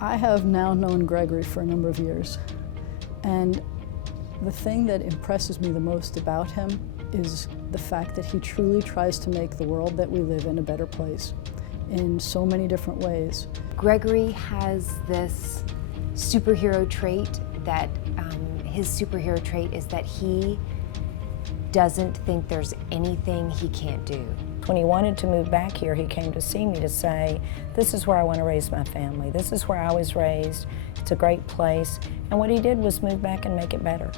I have now known Gregory for a number of years, and the thing that impresses me the most about him is the fact that he truly tries to make the world that we live in a better place in so many different ways. Gregory has this superhero trait that his superhero trait is that he doesn't think there's anything he can't do. When he wanted to move back here, he came to see me to say, this is where I want to raise my family. This is where I was raised. It's a great place. And what he did was move back and make it better.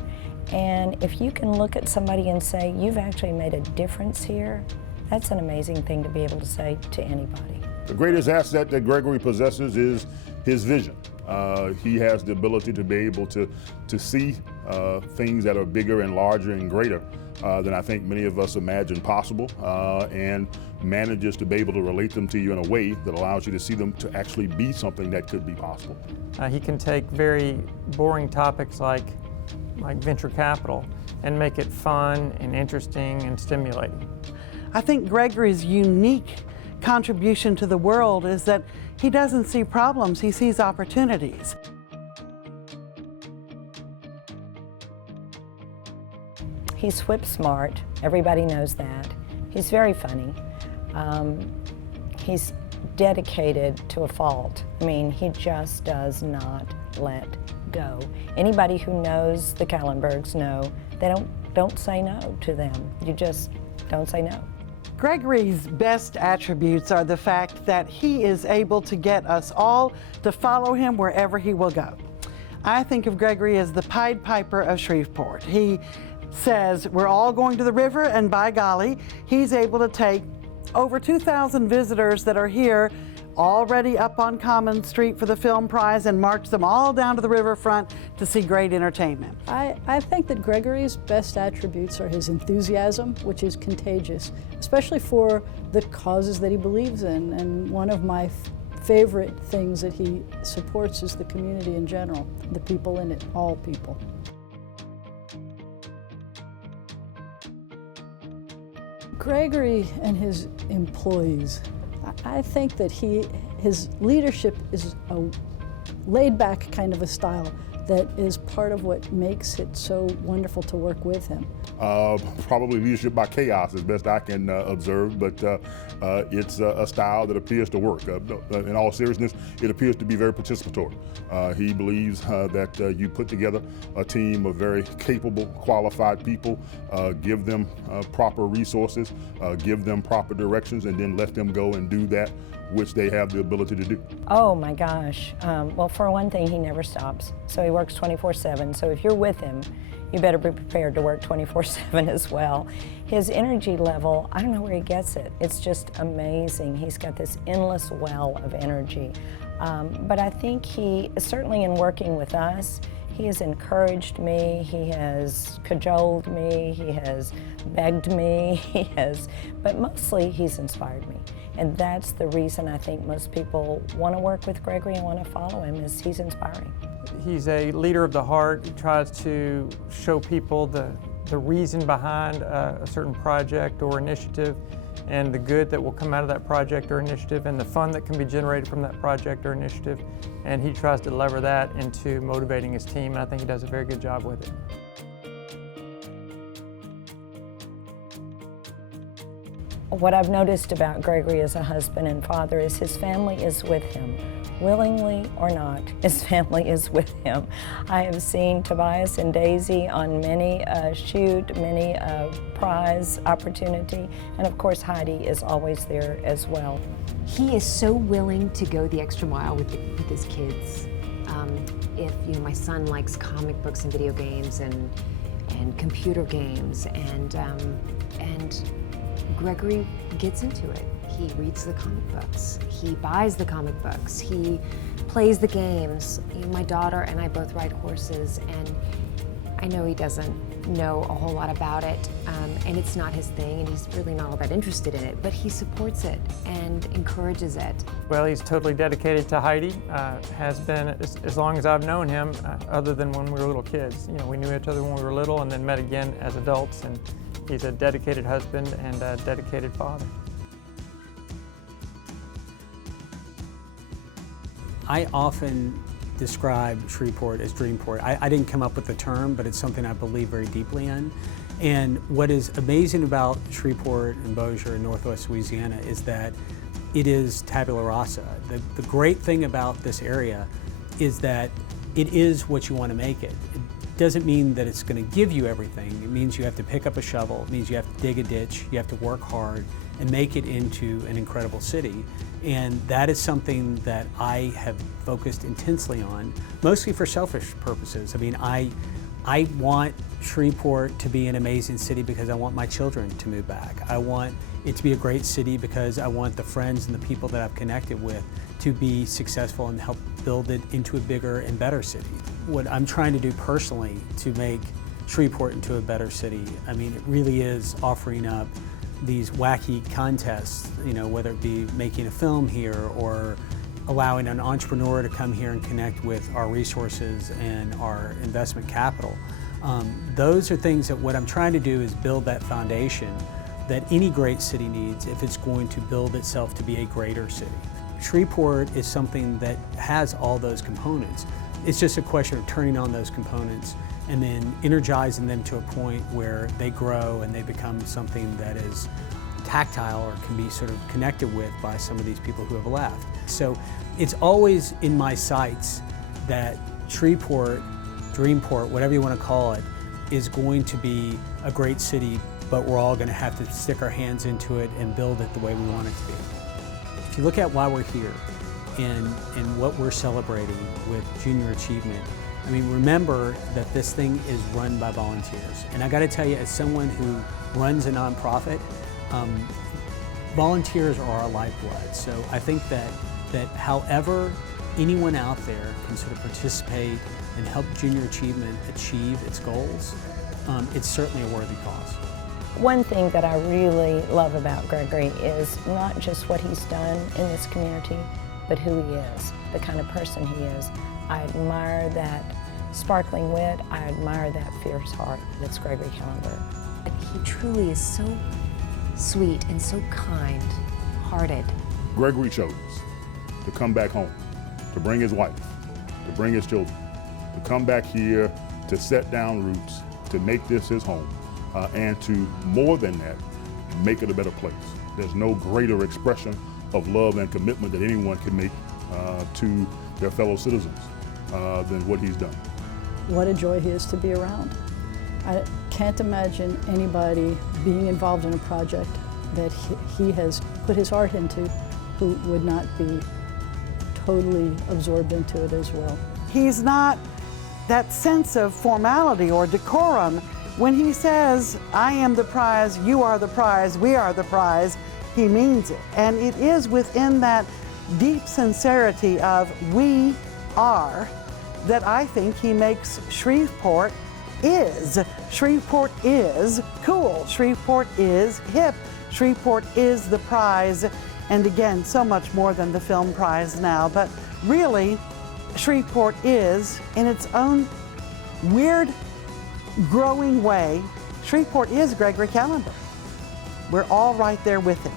And if you can look at somebody and say, you've actually made a difference here, that's an amazing thing to be able to say to anybody. The greatest asset that Gregory possesses is his vision. He has the ability to be able to see things that are bigger and larger and greater than I think many of us imagine possible, and manages to be able to relate them to you in a way that allows you to see them to actually be something that could be possible. He can take very boring topics like venture capital and make it fun and interesting and stimulating. I think Gregory's unique contribution to the world is that he doesn't see problems, he sees opportunities. He's whip smart, everybody knows that. He's very funny. He's dedicated to a fault. I mean, he just does not let go. Anybody who knows the Kallenbergs know they don't say no to them. You just don't say no. Gregory's best attributes are the fact that he is able to get us all to follow him wherever he will go. I think of Gregory as the Pied Piper of Shreveport. He says we're all going to the river, and by golly, he's able to take over 2,000 visitors that are here already up on Common Street for the film prize and march them all down to the riverfront to see great entertainment. I think that Gregory's best attributes are his enthusiasm, which is contagious, especially for the causes that he believes in. And one of my favorite things that he supports is the community in general, the people in it, all people. Gregory and his employees, I think that his leadership is a laid-back kind of a style that is part of what makes it so wonderful to work with him. Probably leadership by chaos as best I can observe, but it's a style that appears to work. In all seriousness, it appears to be very participatory. He believes that you put together a team of very capable, qualified people, give them proper resources, give them proper directions, and then let them go and do that which they have the ability to do. Oh my gosh. Well, for one thing, he never stops. So he works 24/7. So if you're with him, you better be prepared to work 24/7 as well. His energy level, I don't know where he gets it. It's just amazing. He's got this endless well of energy. But I think he, certainly in working with us, he has encouraged me, he has cajoled me, he has begged me, but mostly he's inspired me. And that's the reason I think most people want to work with Gregory and want to follow him, is he's inspiring. He's a leader of the heart. He tries to show people the reason behind a certain project or initiative, and the good that will come out of that project or initiative, and the fun that can be generated from that project or initiative. And he tries to lever that into motivating his team, and I think he does a very good job with it. What I've noticed about Gregory as a husband and father is his family is with him. Willingly or not, his family is with him. I have seen Tobias and Daisy on many a shoot, many a prize opportunity, and of course Heidi is always there as well. He is so willing to go the extra mile with his kids. If my son likes comic books and video games and computer games, and Gregory gets into it. He reads the comic books. He buys the comic books. He plays the games. My daughter and I both ride horses, and I know he doesn't know a whole lot about it, and it's not his thing, and he's really not all that interested in it, but he supports it and encourages it. Well, he's totally dedicated to Heidi, has been as long as I've known him, other than when we were little kids. We knew each other when we were little and then met again as adults, and he's a dedicated husband and a dedicated father. I often describe Shreveport as Dreamport. I didn't come up with the term, but it's something I believe very deeply in. And what is amazing about Shreveport and Bossier and Northwest Louisiana is that it is tabula rasa. The great thing about this area is that it is what you want to make it. It doesn't mean that it's going to give you everything. It means you have to pick up a shovel. It means you have to dig a ditch. You have to work hard and make it into an incredible city. And that is something that I have focused intensely on, mostly for selfish purposes. I mean, I want Shreveport to be an amazing city because I want my children to move back. I want it to be a great city because I want the friends and the people that I've connected with to be successful and help build it into a bigger and better city. What I'm trying to do personally to make Shreveport into a better city, I mean, it really is offering up these wacky contests, you know, whether it be making a film here or allowing an entrepreneur to come here and connect with our resources and our investment capital. Those are things that what I'm trying to do is build that foundation that any great city needs if it's going to build itself to be a greater city. Shreveport is something that has all those components. It's just a question of turning on those components and then energizing them to a point where they grow and they become something that is tactile or can be sort of connected with by some of these people who have left. So it's always in my sights that Shreveport, Dreamport, whatever you want to call it, is going to be a great city, but we're all going to have to stick our hands into it and build it the way we want it to be. If you look at why we're here and what we're celebrating with junior achievement, I mean, remember that this thing is run by volunteers. And I got to tell you, as someone who runs a nonprofit, volunteers are our lifeblood. So I think that however anyone out there can sort of participate and help junior achievement achieve its goals, it's certainly a worthy cause. One thing that I really love about Gregory is not just what he's done in this community, but who he is, the kind of person he is. I admire that sparkling wit. I admire that fierce heart that's Gregory Kallenberg. He truly is so sweet and so kind-hearted. Gregory chose to come back home, to bring his wife, to bring his children, to come back here, to set down roots, to make this his home, and to, more than that, make it a better place. There's no greater expression of love and commitment that anyone can make to their fellow citizens than what he's done. What a joy he is to be around. I can't imagine anybody being involved in a project that he has put his heart into who would not be totally absorbed into it as well. He's not that sense of formality or decorum. When he says, I am the prize, you are the prize, we are the prize, he means it. And it is within that deep sincerity of we are that I think he makes Shreveport is. Shreveport is cool. Shreveport is hip. Shreveport is the prize. And again, so much more than the film prize now. But really, Shreveport is, in its own weird, growing way, Shreveport is Gregory Kallenberg. We're all right there with him.